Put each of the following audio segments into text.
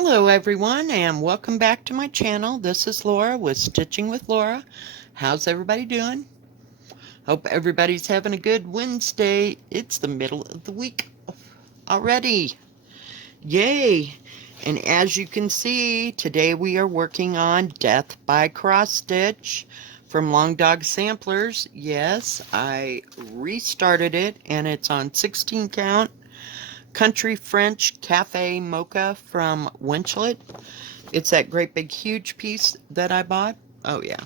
Hello everyone and welcome back to my channel. This is Laura with Stitching with Laura. How's everybody doing? Hope everybody's having a good Wednesday. It's the middle of the week already. Yay! And as you can see, today we are working on Death by Cross Stitch from Long Dog Samplers. Yes, I restarted it and it's on 16 count. Country French Cafe Mocha from Winchlet. It's that great big huge piece that I bought. Oh yeah.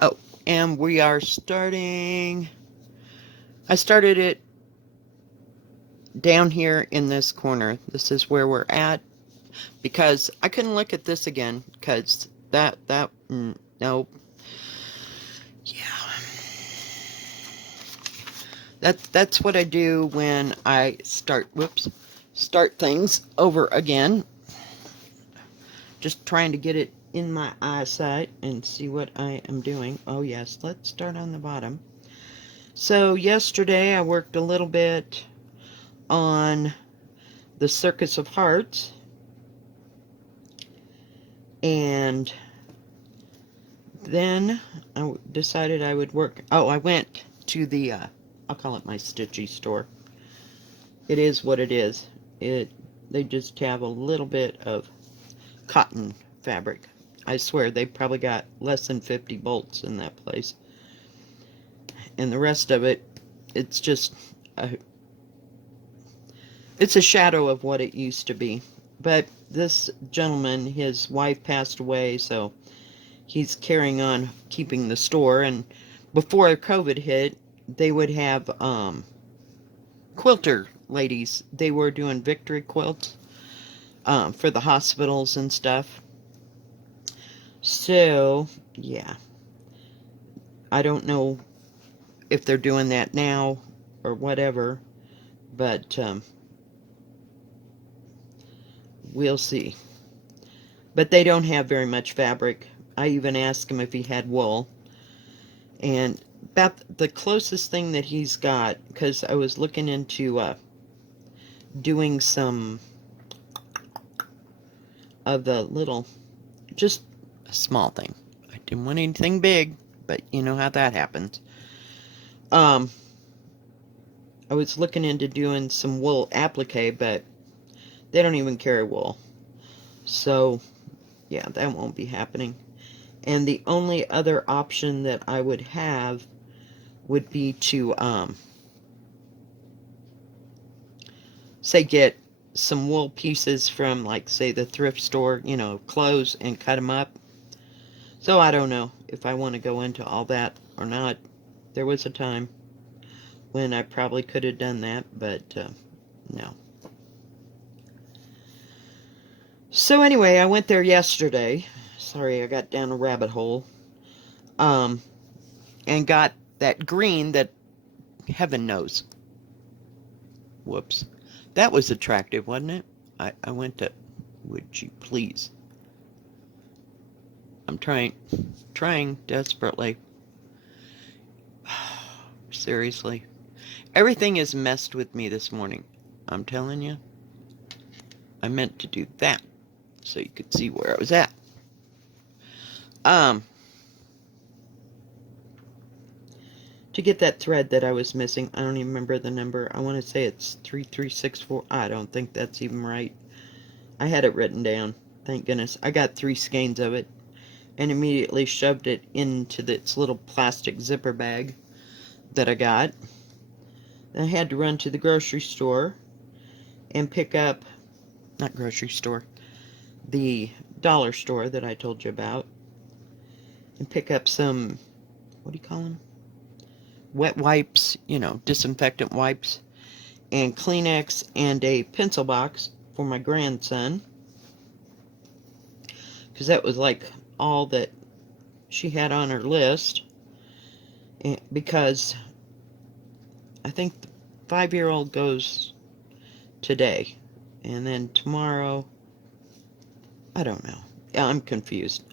Oh, and we are starting. I started it down here in this corner. This is where we're at because I couldn't look at this again because no. Yeah. That's what I do when I start things over again. Just trying to get it in my eyesight and see what I am doing. Oh yes, let's start on the bottom. So yesterday I worked a little bit on the Circus of Hearts, and then I decided I would work. Oh, I went to the I'll call it my Stitchy store. It is what it is. They just have a little bit of cotton fabric. I swear they probably got less than 50 bolts in that place. And the rest of it, it's just it's a shadow of what it used to be. But this gentleman, his wife passed away, so he's carrying on keeping the store. And before COVID hit, they would have quilter ladies. They were doing victory quilts for the hospitals and stuff. So, yeah. I don't know if they're doing that now or whatever, but we'll see. But they don't have very much fabric. I even asked him if he had wool. And about the closest thing that he's got, because I was looking into doing some of the little, just a small thing. I didn't want anything big, but you know how that happens. I was looking into doing some wool applique, but they don't even carry wool. So, yeah, that won't be happening. And the only other option that I would have would be to, say, get some wool pieces from, like, say, the thrift store, you know, clothes, and cut them up. So I don't know if I want to go into all that or not. There was a time when I probably could have done that, but no. So anyway, I went there yesterday. Sorry, I got down a rabbit hole. And got that green that heaven knows. Whoops. That was attractive, wasn't it? I went to, would you please? I'm trying desperately. Seriously. Everything is messed with me this morning. I'm telling you. I meant to do that so you could see where I was at. To get that thread that I was missing, I don't even remember the number. I want to say it's 3364. I don't think that's even right. I had it written down. Thank goodness. I got 3 skeins of it and immediately shoved it into its little plastic zipper bag that I got. Then I had to run to the grocery store and pick up, not grocery store, the dollar store that I told you about, and pick up some, what do you call them? Wet wipes, you know, disinfectant wipes, and Kleenex, and a pencil box for my grandson, because that was like all that she had on her list, because I think the 5-year-old goes today, and then tomorrow, I don't know. I'm confused.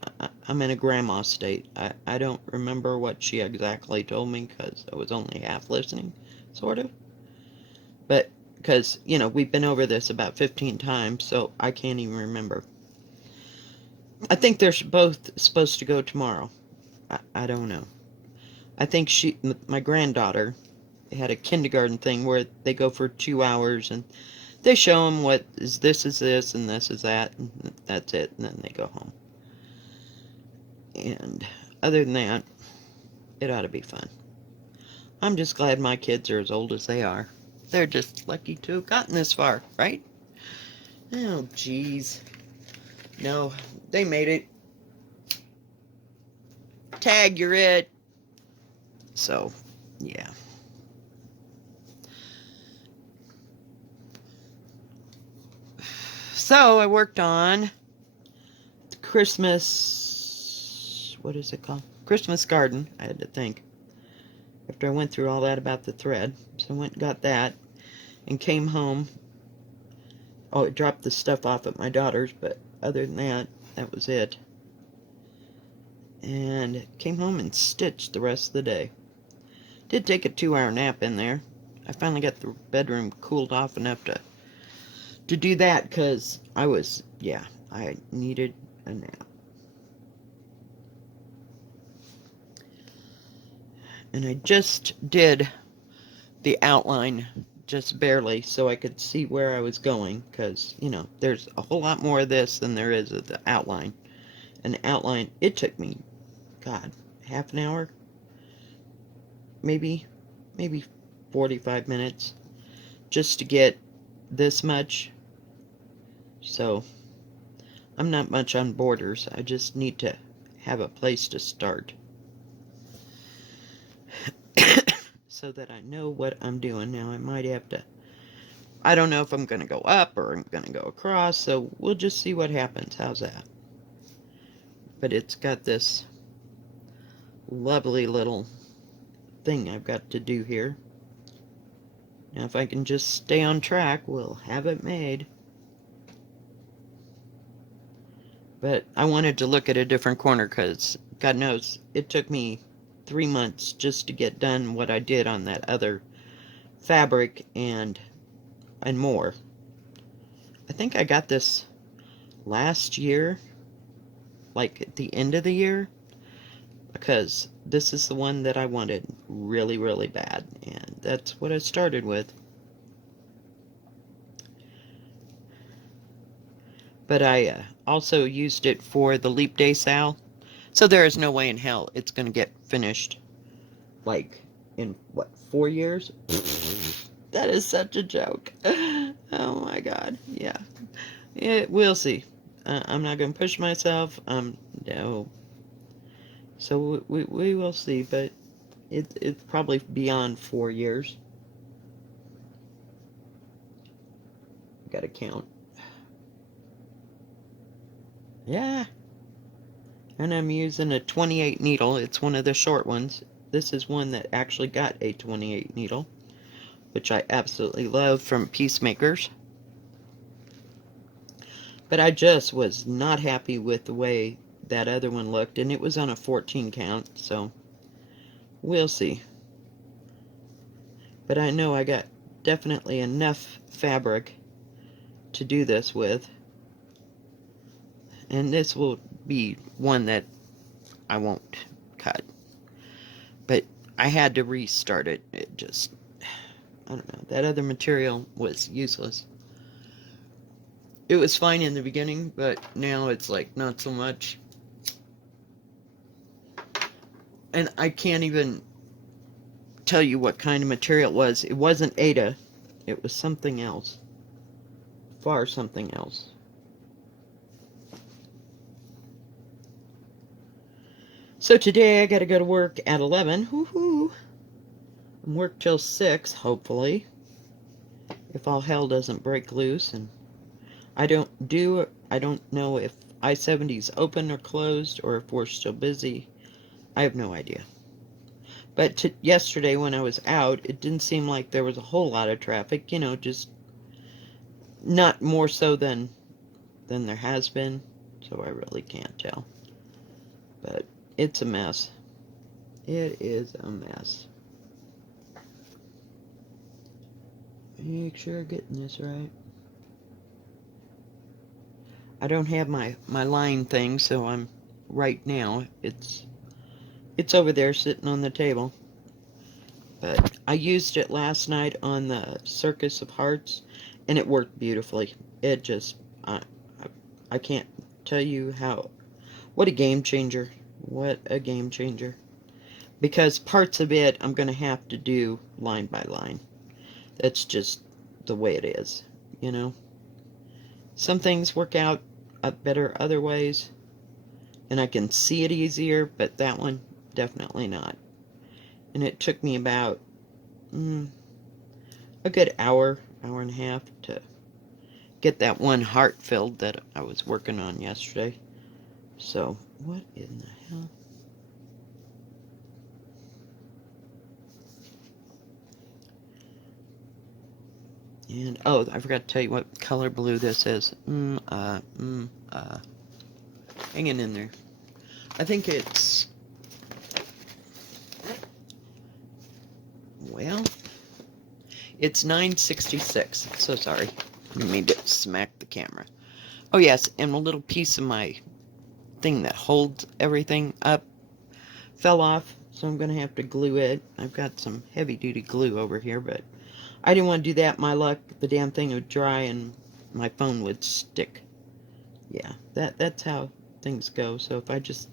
I'm in a grandma state. I don't remember what she exactly told me because I was only half listening, sort of. But, because, you know, we've been over this about 15 times, so I can't even remember. I think they're both supposed to go tomorrow. I don't know. I think my granddaughter, had a kindergarten thing where they go for 2 hours and they show them what is this and this is that, and that's it, and then they go home. And other than that, it ought to be fun. I'm just glad my kids are as old as they are. They're just lucky to have gotten this far, right? Oh, jeez. No, they made it. Tag, you're it. So, yeah. So, I worked on the Christmas... What is it called? Christmas garden, I had to think. After I went through all that about the thread. So I went and got that. And came home. Oh, it dropped the stuff off at my daughter's, but other than that, that was it. And came home and stitched the rest of the day. Did take a 2-hour nap in there. I finally got the bedroom cooled off enough to do that, because I needed a nap. And I just did the outline just barely so I could see where I was going, because, there's a whole lot more of this than there is of the outline. And the outline, it took me, God, half an hour? Maybe 45 minutes just to get this much. So, I'm not much on borders. I just need to have a place to start. So that I know what I'm doing. Now, I might have to... I don't know if I'm going to go up or I'm going to go across, so we'll just see what happens. How's that? But it's got this lovely little thing I've got to do here. Now, if I can just stay on track, we'll have it made. But I wanted to look at a different corner because, God knows, it took me 3 months just to get done what I did on that other fabric and more. I think I got this last year, like at the end of the year, because this is the one that I wanted really, really bad, and that's what I started with. But I also used it for the Leap Day sale, so there is no way in hell it's going to get finished, like, in, 4 years? That is such a joke. Oh my God, yeah. We'll see. I'm not going to push myself, no. So we will see, but it's probably beyond 4 years. Gotta count. Yeah. And I'm using a 28 needle. It's one of the short ones. This is one that actually got a 28 needle, which I absolutely love, from Peacemakers. But I just was not happy with the way that other one looked, and it was on a 14 count, so we'll see. But I know I got definitely enough fabric to do this with. And this will be one that I won't cut. But I had to restart it. It just, I don't know. That other material was useless. It was fine in the beginning, but now it's like not so much. And I can't even tell you what kind of material it was. It wasn't Ada. It was something else. Far something else. So today I gotta go to work at 11. Woohoo! And work till 6, hopefully. If all hell doesn't break loose. And I don't know if I-70's open or closed, or if we're still busy. I have no idea. But yesterday when I was out, it didn't seem like there was a whole lot of traffic. Just not more so than there has been. So I really can't tell. But it's a mess. It is a mess. Make sure I'm getting this right. I don't have my line thing, so I'm right now. It's over there sitting on the table. But I used it last night on the Circus of Hearts, and it worked beautifully. It just, I, I can't tell you how, what a game changer. What a game changer. Because parts of it I'm going to have to do line by line. That's just the way it is, you know. Some things work out better other ways, and I can see it easier, but that one, definitely not. And it took me about a good hour and a half to get that one heart filled that I was working on yesterday. So, what in the hell? And, oh, I forgot to tell you what color blue this is. Hanging in there. I think it's, well, it's 966. So sorry. I didn't mean to smack the camera. Oh, yes, and a little piece of my thing that holds everything up fell off, so I'm going to have to glue it. I've got some heavy-duty glue over here, but I didn't want to do that. My luck, the damn thing would dry and my phone would stick. Yeah, that's how things go. So if I just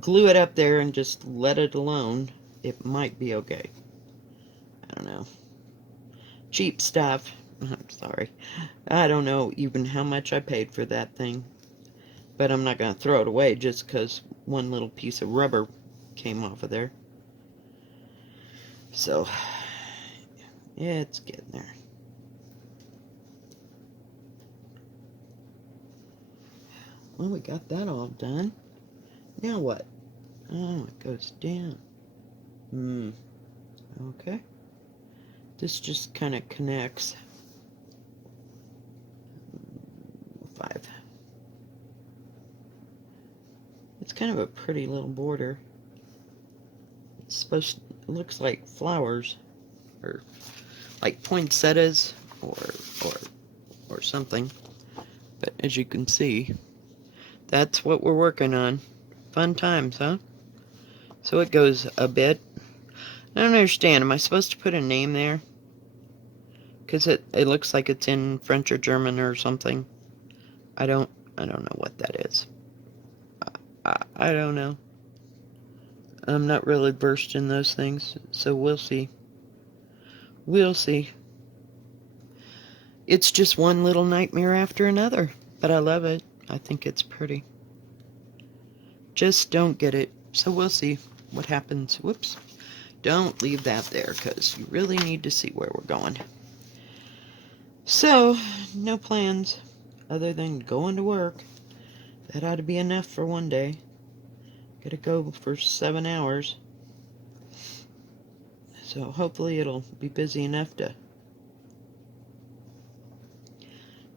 glue it up there and just let it alone, it might be okay. I don't know. Cheap stuff. I'm sorry. I don't know even how much I paid for that thing. But I'm not going to throw it away just because one little piece of rubber came off of there. So, yeah, it's getting there. Well, we got that all done. Now what? Oh, it goes down. Okay. This just kind of connects. 5. It's kind of a pretty little border. It's supposed to, it looks like flowers, or like poinsettias, or something. But as you can see, that's what we're working on. Fun times, huh? So it goes a bit. I don't understand. Am I supposed to put a name there? Because it looks like it's in French or German or something. I don't know what that is. I don't know. I'm not really versed in those things, so we'll see. We'll see. It's just one little nightmare after another, but I love it. I think it's pretty. Just don't get it, so we'll see what happens. Whoops. Don't leave that there, because you really need to see where we're going. So, no plans other than going to work. That ought to be enough for one day. Gotta go for 7 hours. So hopefully it'll be busy enough to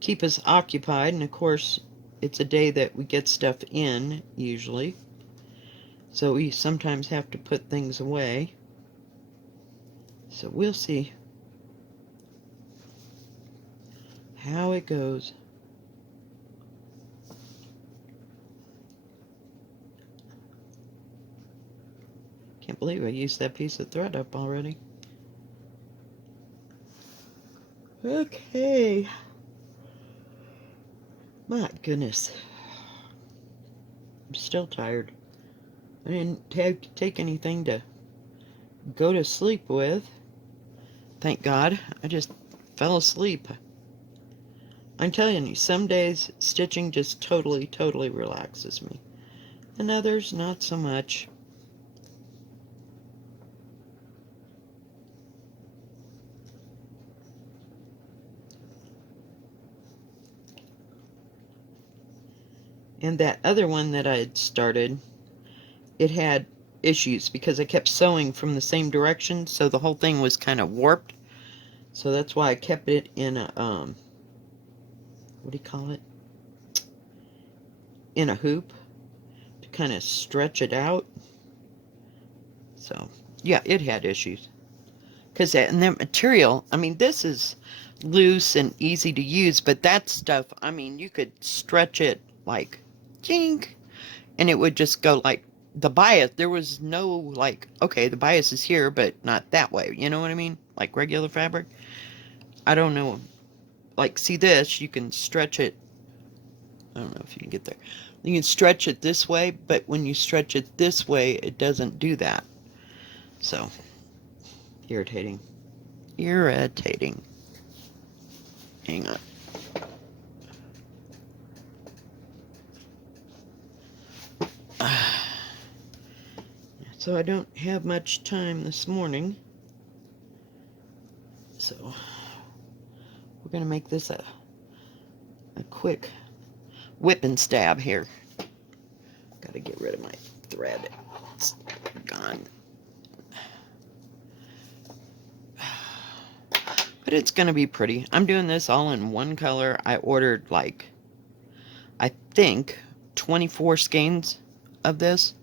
keep us occupied. And of course, it's a day that we get stuff in, usually. So we sometimes have to put things away. So we'll see how it goes. Can't believe I used that piece of thread up already. Okay. My goodness. I'm still tired. I didn't take anything to go to sleep with. Thank God. I just fell asleep. I'm telling you, some days stitching just totally relaxes me. And others, not so much. And that other one that I had started, it had issues because I kept sewing from the same direction, so the whole thing was kind of warped. So that's why I kept it in a, what do you call it? In a hoop to kind of stretch it out. So, yeah, it had issues. Because that, and that material, I mean, this is loose and easy to use, but that stuff, I mean, you could stretch it like, jink, and it would just go like, the bias, there was no like, okay, the bias is here, but not that way. You know what I mean? Like regular fabric. I don't know. Like, see this, you can stretch it. I don't know if you can get there. You can stretch it this way, but when you stretch it this way, it doesn't do that. So, irritating. Irritating. Hang on. So I don't have much time this morning. So we're going to make this a quick whip and stab here. Got to get rid of my thread. It's gone. But it's going to be pretty. I'm doing this all in one color. I ordered like, I think, 24 skeins of this.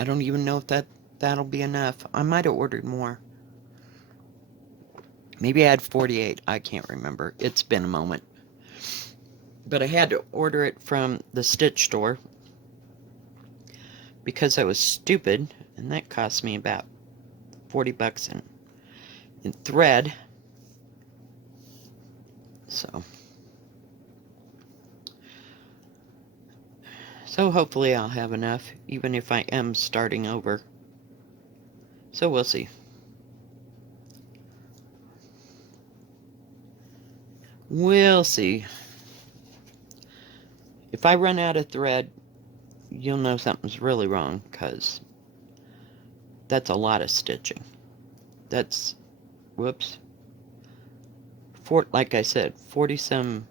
I don't even know if that'll be enough. I might have ordered more. Maybe I had 48. I can't remember. It's been a moment. But I had to order it from the Stitch store because I was stupid, and that cost me about 40 bucks in thread. So hopefully I'll have enough, even if I am starting over. So we'll see. We'll see. If I run out of thread, you'll know something's really wrong, because that's a lot of stitching. That's, whoops, like I said, 40-some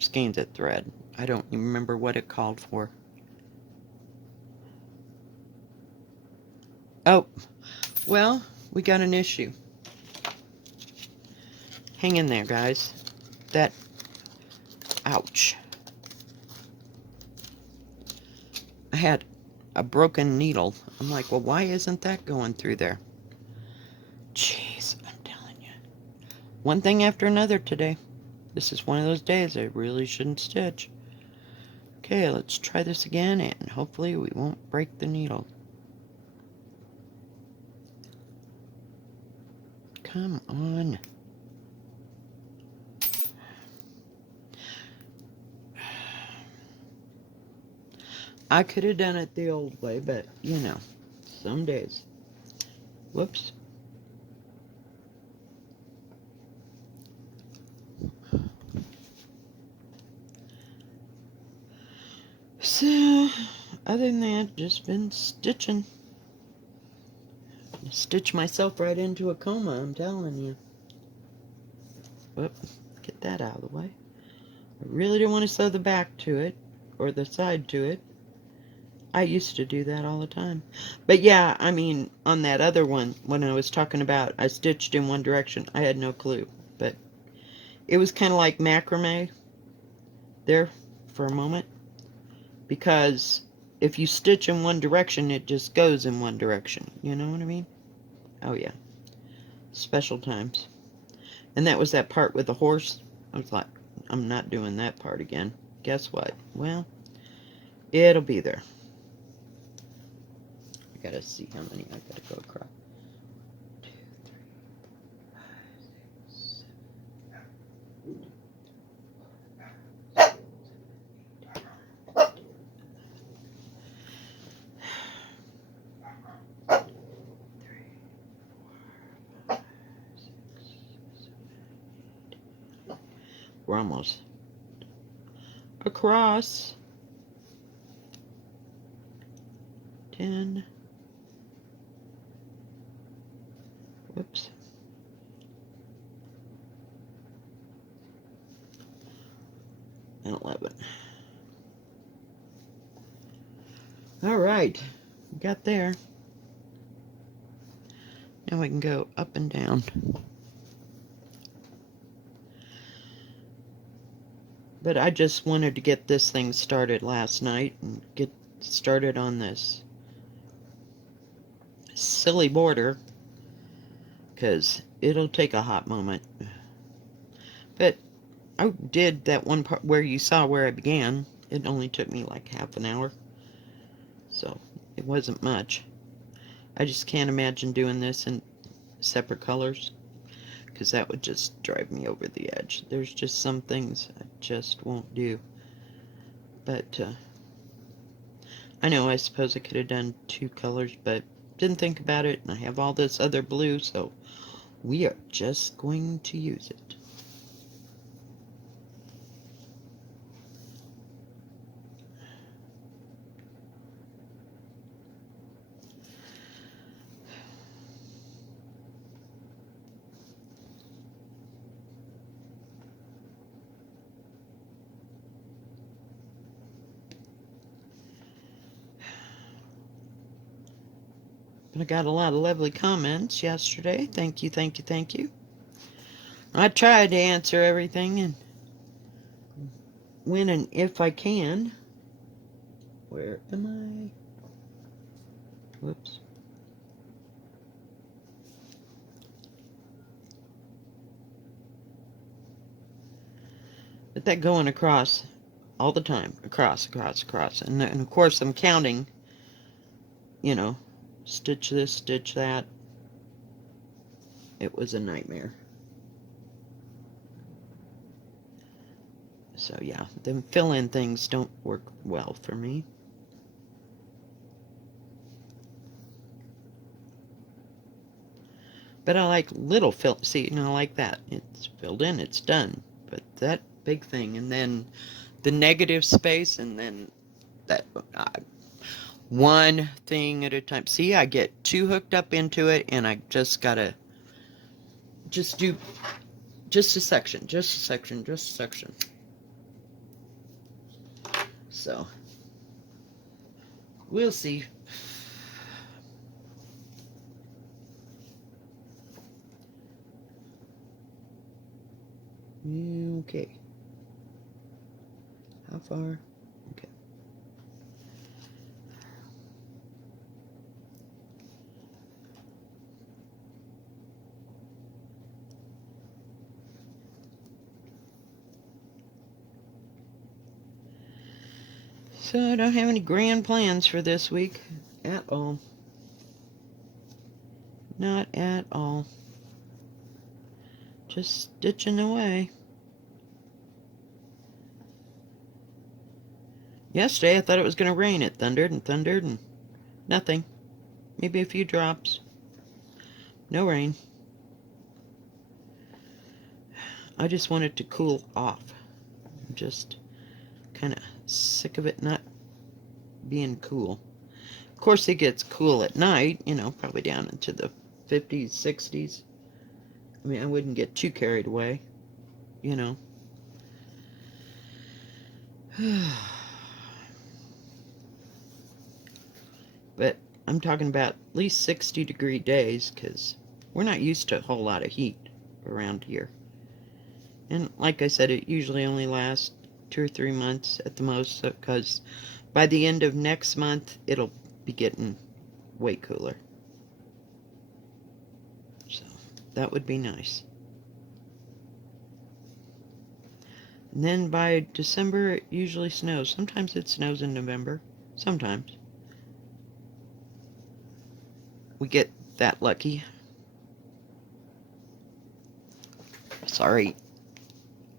skeins of thread. I don't even remember what it called for. Oh, well, we got an issue. Hang in there, guys. Ouch. I had a broken needle. I'm like, well, why isn't that going through there? Jeez, I'm telling you. One thing after another today. This is one of those days I really shouldn't stitch. Okay, let's try this again, and hopefully we won't break the needle. Come on. I could have done it the old way, but, you know, some days. Whoops. So, other than that, just been stitching. Stitch myself right into a coma, I'm telling you. Whoop, get that out of the way. I really don't want to sew the back to it, or the side to it. I used to do that all the time. But yeah, I mean, on that other one, when I was talking about I stitched in one direction, I had no clue. But it was kind of like macrame there for a moment. Because if you stitch in one direction, it just goes in one direction. You know what I mean? Oh yeah. Special times. And that was that part with the horse. I was like, I'm not doing that part again. Guess what? Well, it'll be there. I gotta see how many I gotta go across. 2, 3, 5, 6, 7, 8. We're almost across. 10. Whoops. And 11. All right, got there. Now we can go up and down. But I just wanted to get this thing started last night and get started on this silly border, because it'll take a hot moment. But I did that one part where you saw where I began. It only took me like half an hour, so it wasn't much. I just can't imagine doing this in separate colors, because that would just drive me over the edge. There's just some things I just won't do. But I know, I suppose I could have done 2 colors, but didn't think about it, and I have all this other blue, so we are just going to use it. But I got a lot of lovely comments yesterday. Thank you, thank you, thank you. I tried to answer everything, and when and if I can. Where am I? Whoops. But that going across all the time. Across. And of course I'm counting, you know, stitch this, stitch that. It was a nightmare. So yeah, them fill-in things don't work well for me. But I like little fill, see, you know, like that. It's filled in, it's done. But that big thing, and then the negative space, and then that one thing at a time. See, I get too hooked up into it, and I just gotta just do just a section, just a section, just a section. So we'll see. Okay. How far? Okay. So I don't have any grand plans for this week at all. Not at all. Just stitching away. Yesterday I thought it was going to rain. It thundered and nothing. Maybe a few drops. No rain. I just want it to cool off. I'm just kind of sick of it not being cool. Of course it gets cool at night, you know, probably down into the 50s, 60s. I mean, I wouldn't get too carried away, you know. But I'm talking about at least 60-degree days, because we're not used to a whole lot of heat around here. And like I said, it usually only lasts 2 or 3 months at the most, because by the end of next month, it'll be getting way cooler. So that would be nice. And then by December, it usually snows. Sometimes it snows in November. Sometimes. We get that lucky. Sorry.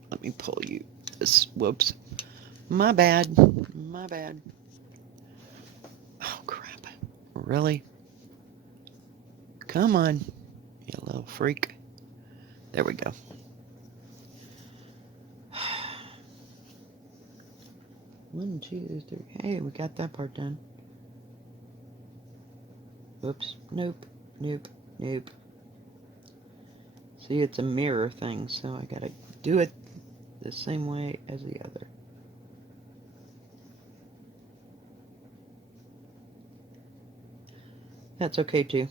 Let me pull you this. Whoops. My bad. My bad. Oh, crap. Really? Come on, you little freak. There we go. One, two, three. Hey, we got that part done. Oops. Nope. Nope. Nope. See, it's a mirror thing, so I gotta do it the same way as the other. That's okay, too.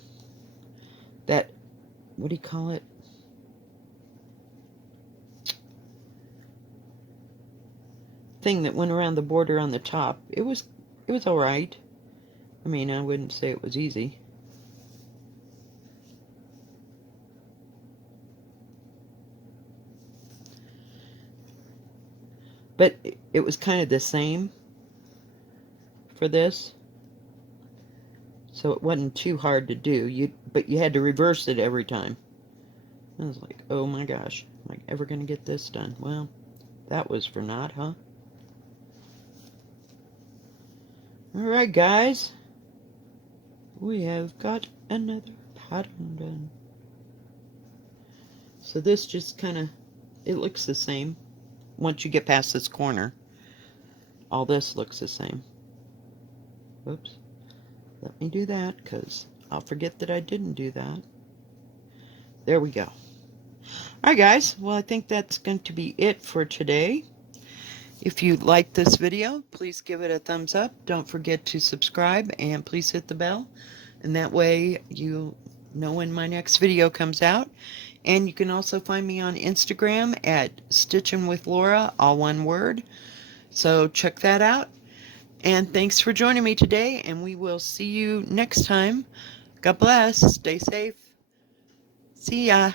That, what do you call it? Thing that went around the border on the top. It was alright. I mean, I wouldn't say it was easy. But it was kind of the same for this, so it wasn't too hard to do. But you had to reverse it every time. I was like, oh my gosh, am I ever going to get this done? Well, that was for naught, huh? Alright, guys. We have got another pattern done. So this just kind of, it looks the same. Once you get past this corner, all this looks the same. Whoops. Let me do that, because I'll forget that I didn't do that. There we go. Alright, guys. Well, I think that's going to be it for today. If you like this video, please give it a thumbs up. Don't forget to subscribe, and please hit the bell. And that way you know when my next video comes out. And you can also find me on Instagram at Stichin with Lora, all one word. So check that out. And thanks for joining me today, and we will see you next time. God bless. Stay safe. See ya.